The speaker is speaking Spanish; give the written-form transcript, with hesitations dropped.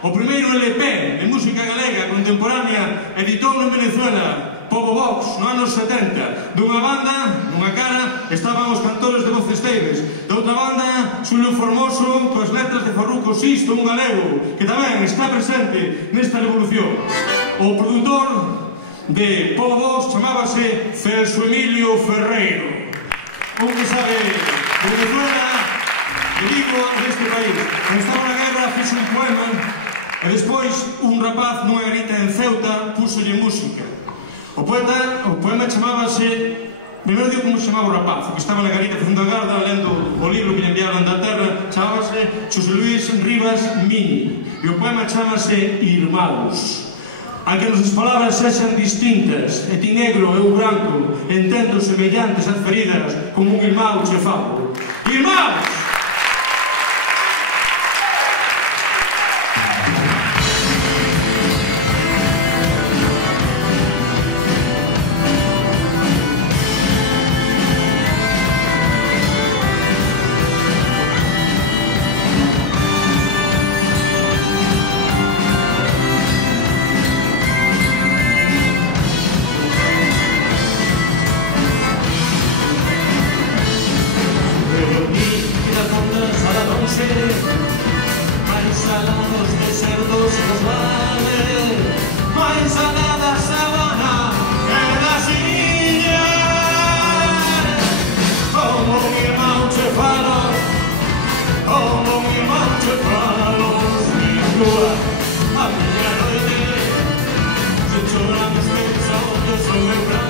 O primeiro LP de música galega contemporánea editou en Venezuela Pobo Vox, no anos 70. Dunha banda, nunha cara, estaban os cantores de Voces Teibes. De outra banda, Xulio Formoso, coas letras de Farruco Sisto, un galego, que tamén está presente nesta revolución. O produtor de Pobo Vox chamábase Celso Emilio Ferreiro. Un que sabe de Venezuela, de Vigo, deste país. Cando estaba na guerra, fixo un poema, e despois un rapaz nunha garita en Ceuta púsolle música. O poema chamábase... Primeiro digo como se chamaba o rapaz, que estaba na garita facendo a garda, lendo o libro que lle enviaron da terra, chamábase Xosé Luis Rivas Mini, e o poema chamase Irmãos. A que nos palabras sexan distintas, e ti negro e eu branco, entendo semellantes as feridas, como un irmão che falo. Irmãos! Mais salados de cerdos nos vales, mais salada sabana e das illas. Como mi irmão che falo, como mi irmão che falo, mi lua, a miña noite, se choran os teus ollos o meu brazo.